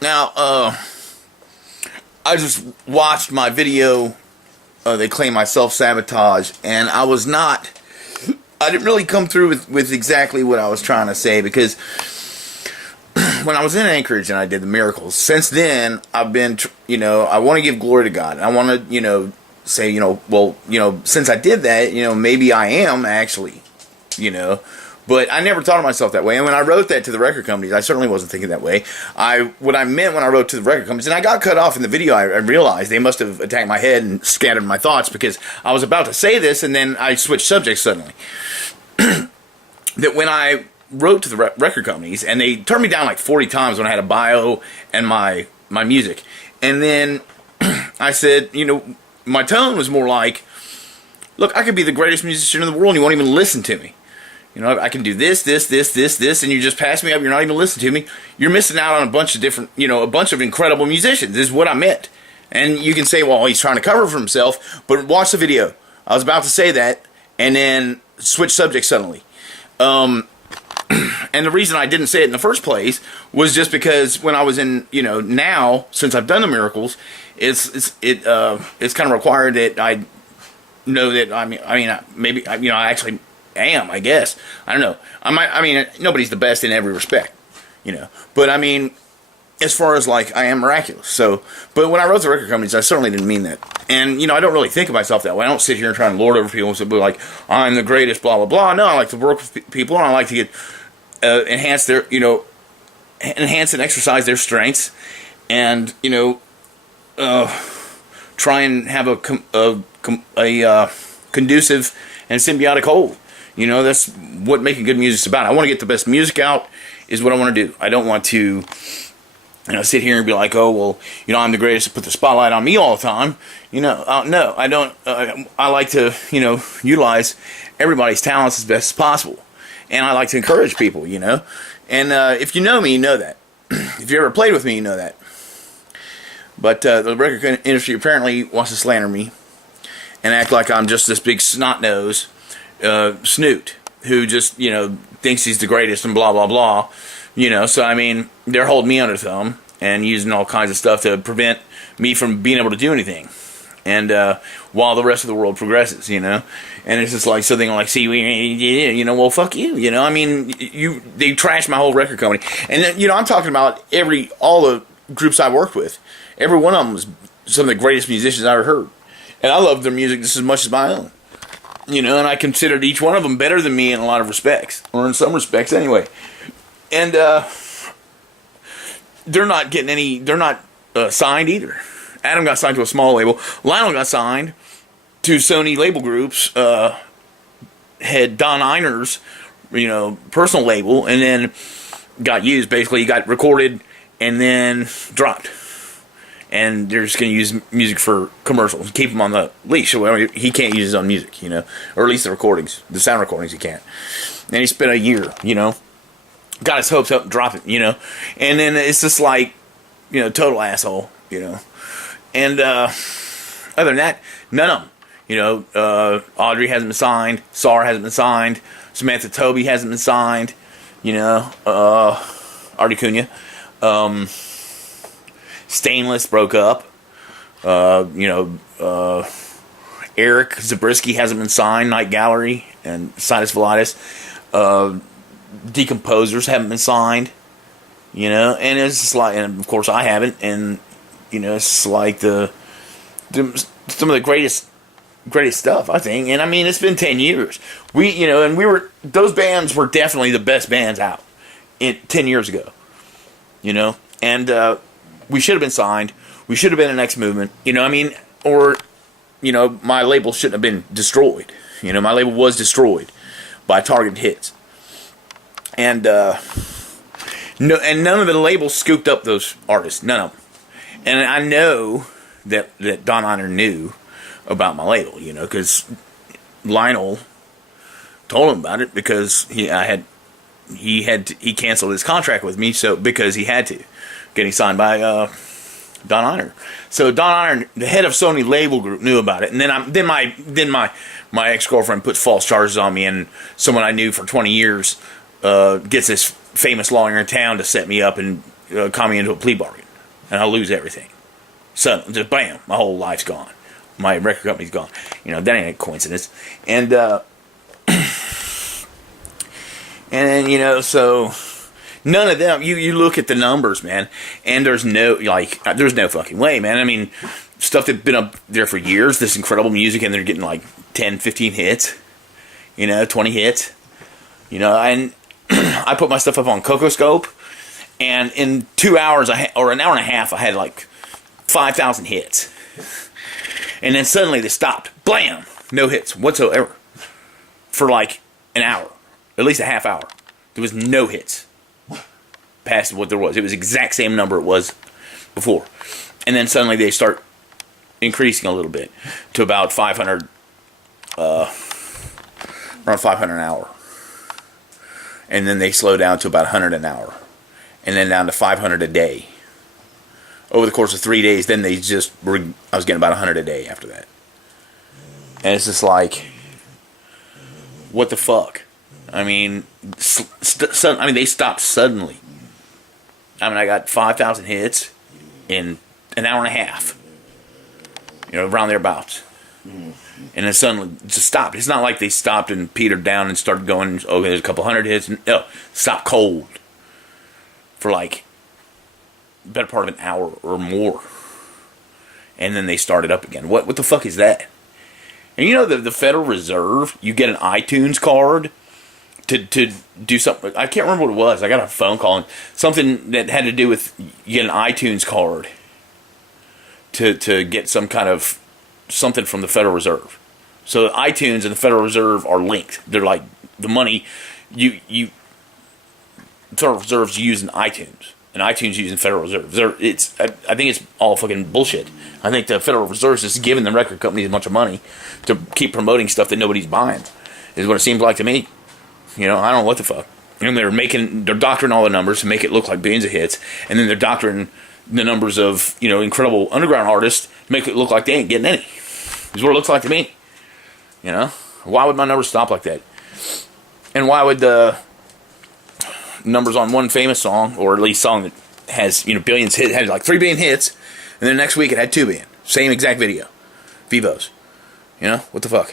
Now, I just watched my video. They claim I self-sabotage, and I didn't really come through with exactly what I was trying to say, because when I was in Anchorage and I did the miracles, since then, I've been, I want to give glory to God. I want to, say, since I did that, maybe I am actually, but I never thought of myself that way. And when I wrote that to the record companies, I certainly wasn't thinking that way. What I meant when I wrote to the record companies, and I got cut off in the video, I realized they must have attacked my head and scattered my thoughts, because I was about to say this and then I switched subjects suddenly. That when I wrote to the record companies, and they turned me down like 40 times when I had a bio and my music, and then I said, my tone was more like, look, I could be the greatest musician in the world and you won't even listen to me. I can do this, and you just pass me up. You're not even listening to me. You're missing out on a bunch of different, a bunch of incredible musicians. This is what I meant. And you can say, well, he's trying to cover for himself, but watch the video. I was about to say that, and then switch subjects suddenly. And the reason I didn't say it in the first place was just because when I was in, now, since I've done the miracles, it's kind of required that I know that, maybe, I actually am, I guess. I don't know. Nobody's the best in every respect, but as far as like, I am miraculous. So, but when I wrote the record companies, I certainly didn't mean that. And, I don't really think of myself that way. I don't sit here and try and lord over people and say, like, I'm the greatest, blah, blah, blah. No, I like to work with people, and I like to get, enhance their, enhance and exercise their strengths, and, try and have a conducive and symbiotic whole. That's what making good music's about. I want to get the best music out, is what I want to do. I don't want to, sit here and be like, oh, well, I'm the greatest, to put the spotlight on me all the time. No, I don't. I like to, utilize everybody's talents as best as possible. And I like to encourage people, And if you know me, you know that. If you ever played with me, you know that. But the record industry apparently wants to slander me and act like I'm just this big snot-nosed snoot who just, thinks he's the greatest and blah, blah, blah. So, they're holding me under the thumb and using all kinds of stuff to prevent me from being able to do anything. And while the rest of the world progresses, and it's just like something like, see, well, fuck you, they trashed my whole record company. And then, I'm talking about all the groups I worked with. Every one of them was some of the greatest musicians I ever heard. And I loved their music just as much as my own. And I considered each one of them better than me in a lot of respects, or in some respects anyway. And they're not signed either. Adam got signed to a small label. Lionel got signed to Sony label groups, had Don Einer's, personal label, and then got used. Basically, he got recorded and then dropped. And they're just going to use music for commercials. Keep him on the leash. He can't use his own music, or at least the recordings, the sound recordings he can't. And he spent a year, got his hopes up and dropped it, And then it's just like, total asshole, And other than that, none of them. Audrey hasn't been signed. Sar hasn't been signed. Samantha Toby hasn't been signed. Artie Cunha. Stainless broke up. Eric Zabriskie hasn't been signed. Night Gallery and Sinus Velitis. Decomposers haven't been signed. And it's just like, and of course I haven't. And it's like some of the greatest stuff, I think. And it's been 10 years. Those bands were definitely the best bands out 10 years ago. And we should have been signed. We should have been the next movement. Or, my label shouldn't have been destroyed. My label was destroyed by Targeted Hits. And, and none of the labels scooped up those artists. None of them. And I know that Don Einer knew about my label, because Lionel told him about it, because he canceled his contract with me, because he had to, getting signed by Don Einer. So Don Einer, the head of Sony label group, knew about it, and then my ex-girlfriend put false charges on me, and someone I knew for 20 years gets this famous lawyer in town to set me up and con me into a plea bargain. and I lose everything. So just bam, my whole life's gone. My record company's gone. You know, that ain't a coincidence. And and you know, so none of them. You look at the numbers, man, and there's no fucking way, man. I mean, stuff that's been up there for years, this incredible music, and they're getting like 10, 15 hits, you know, 20 hits, you know, and I put my stuff up on Cocoscope, and in 2 hours, or an hour and a half, I had like 5,000 hits. And then suddenly they stopped. Blam! No hits whatsoever. For like an hour. At least a half hour. There was no hits. Past what there was. It was the exact same number it was before. And then suddenly they start increasing a little bit to about 500, around 500 an hour. And then they slow down to about 100 an hour. And then down to 500 a day. Over the course of 3 days, then they just were, I was getting about 100 a day after that. And it's just like, what the fuck? I mean, they stopped suddenly. I mean, I got 5,000 hits in an hour and a half. You know, around thereabouts. And then suddenly just stopped. It's not like they stopped and petered down and started going, okay, there's a couple hundred hits. No, stopped cold. For like better part of an hour or more, and then they started up again. What the fuck is that? And you know, the Federal Reserve, you get an iTunes card to do something. I can't remember what it was. I got a phone call and something that had to do with you get an iTunes card to get some kind of something from the Federal Reserve. So iTunes and the Federal Reserve are linked. They're like the money the Federal Reserve's using iTunes. And iTunes using Federal Reserve. I think it's all fucking bullshit. I think the Federal Reserve's just giving the record companies a bunch of money to keep promoting stuff that nobody's buying. Is what it seems like to me. You know, I don't know what the fuck. And they're doctoring all the numbers to make it look like billions of hits, and then they're doctoring the numbers of, you know, incredible underground artists to make it look like they ain't getting any. Is what it looks like to me. You know, why would my numbers stop like that? And why would the numbers on one famous song, or at least song that has, you know, billions hit, had like 3 billion hits, and then next week it had 2 billion. Same exact video. Vivos. You know, what the fuck?